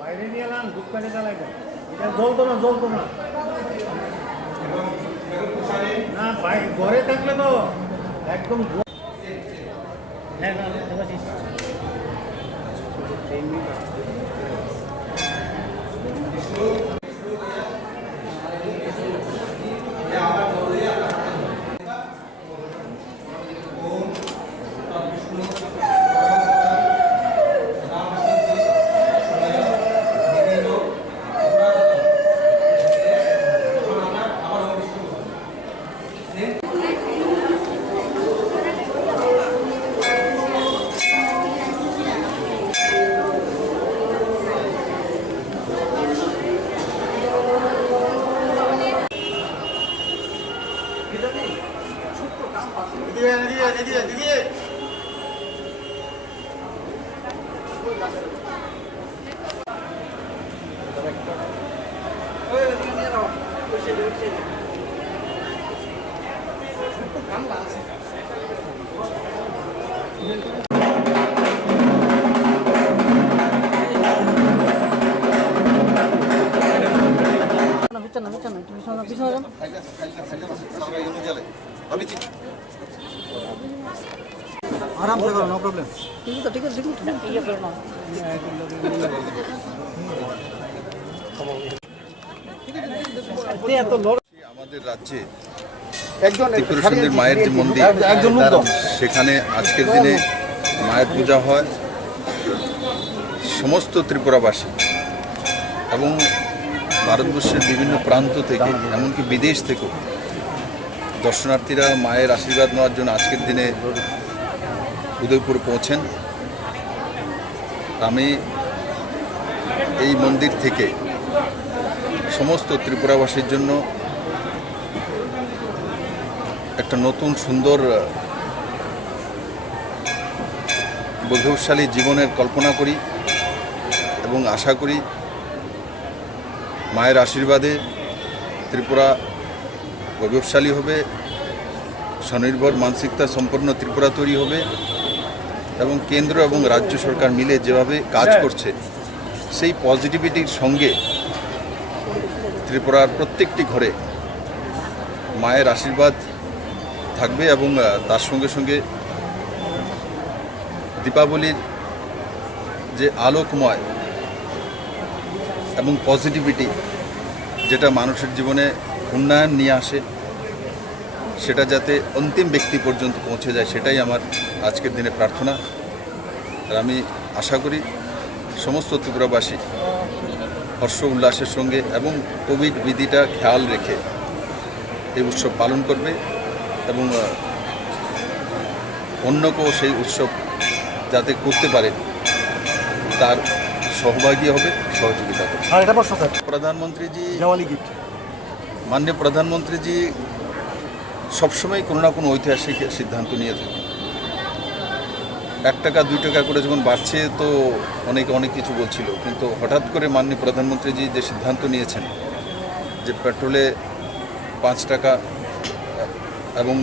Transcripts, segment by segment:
বাইরে নিয়ে এলাম ধূপকাঠি জ্বালাইটা এটা জ্বলতো না না ভাই ঘরে থাকলে তো একদম দিদি आराम से करो, नो प्रॉब्लम। ठीक है ये करो ना। আমাদের রাজ্যে ত্রিপুরা সুন্দরী মায়ের যে মন্দির সেখানে আজকের দিনে মায়ের পূজা হয়। সমস্ত ত্রিপুরাবাসী এবং ভারতবর্ষের বিভিন্ন প্রান্ত থেকে এমনকি বিদেশ থেকেও দর্শনার্থীরা মায়ের আশীর্বাদ নেওয়ার জন্য আজকের দিনে উদয়পুর পৌঁছেন। আমি এই মন্দির থেকে সমস্ত ত্রিপুরাবাসীর জন্য একটা নতুন সুন্দর বৈভবশালী জীবনের কল্পনা করি এবং আশা করি মায়ের আশীর্বাদে ত্রিপুরা বৈভবশালী হবে, স্বনির্ভর মানসিকতা সম্পন্ন ত্রিপুরা তৈরি হবে এবং কেন্দ্র এবং রাজ্য সরকার মিলে যেভাবে কাজ করছে সেই পজিটিভিটির সঙ্গে ত্রিপুরার প্রত্যেকটি ঘরে মায়ের আশীর্বাদ থাকবে এবং তার সঙ্গে সঙ্গে দীপাবলির যে আলোকময় এবং পজিটিভিটি যেটা মানুষের জীবনে উন্নয়ন নিয়ে আসে সেটা যাতে অন্তিম ব্যক্তি পর্যন্ত পৌঁছে যায় সেটাই আমার আজকের দিনে প্রার্থনা। আর আমি আশা করি সমস্ত ত্রিপুরাবাসী হর্ষ উল্লাসের সঙ্গে এবং কোভিড বিধিটা খেয়াল রেখে এই উৎসব পালন করবে এবং অন্য কেউ সেই উৎসব যাতে করতে পারে তার সহভাগী হবে, সহযোগিতা করবে। মাননীয় প্রধানমন্ত্রীজি সবসময় কোনো না কোনো ঐতিহাসিক সিদ্ধান্ত নিয়ে থাকে। 1 টাকা 2 টাকা করে যখন বাড়ছে তো অনেক কিছু বলছিল, কিন্তু হঠাৎ করে মাননীয় প্রধানমন্ত্রীজি যে সিদ্ধান্ত নিয়েছেন যে পেট্রোলে 5 টাকা এবং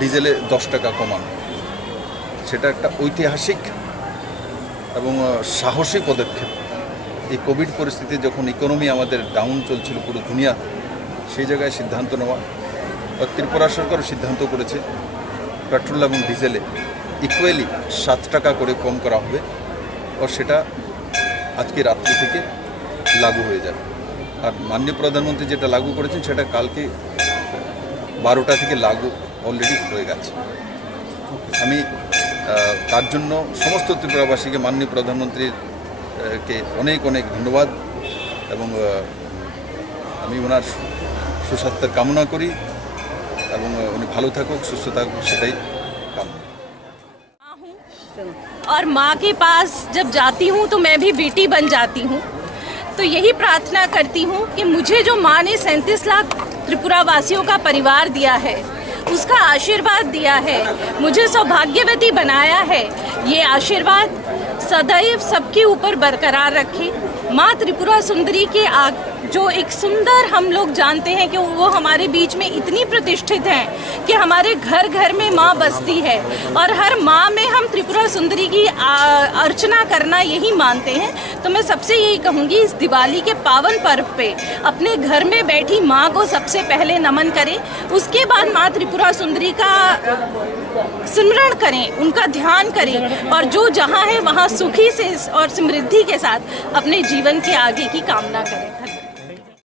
ডিজেলে 10 টাকা কমানো, সেটা একটা ঐতিহাসিক এবং সাহসী পদক্ষেপ। এই কোভিড পরিস্থিতি যখন ইকোনমি আমাদের ডাউন চলছিল পুরো দুনিয়া, সেই জায়গায় সিদ্ধান্ত নেওয়া। ত্রিপুরা সরকারও সিদ্ধান্ত করেছে পেট্রোল এবং ডিজেলে ইকুয়ালি 7 টাকা করে কম করা হবে ও সেটা আজকে রাত্রি থেকে লাগু হয়ে যাবে। আর মাননীয় প্রধানমন্ত্রী যেটা লাগু করেছেন সেটা কালকে 12টা থেকে লাগু অলরেডি হয়ে গেছে। আমি তার জন্য সমস্ত ত্রিপুরাবাসীকে মাননীয় প্রধানমন্ত্রীর কে অনেক ধন্যবাদ এবং আমি ওনার সুস্বাস্থ্যের কামনা করি এবং উনি ভালো থাকুক, সুস্থ থাকুক, সেটাই কামনা। और माँ के पास जब जाती हूँ तो मैं भी बेटी बन जाती हूँ। तो यही प्रार्थना करती हूँ कि मुझे जो माँ ने 37 लाख त्रिपुरा वासियों का परिवार दिया है, उसका आशीर्वाद दिया है, मुझे सौभाग्यवती बनाया है, ये आशीर्वाद सदैव सबके ऊपर बरकरार रखे। माँ त्रिपुरा सुंदरी के जो एक सुंदर, हम लोग जानते हैं कि वो हमारे बीच में इतनी प्रतिष्ठित हैं कि हमारे घर घर में माँ बसती है और हर माँ में हम त्रिपुरा सुंदरी की अर्चना करना यही मानते हैं। तो मैं सबसे यही कहूँगी, इस दिवाली के पावन पर्व पे अपने घर में बैठी माँ को सबसे पहले नमन करें, उसके बाद माँ त्रिपुरा सुंदरी का स्मरण करें, उनका ध्यान करें और जो जहाँ है वहाँ सुखी से और समृद्धि के साथ अपने जीवन के आगे की कामना करें।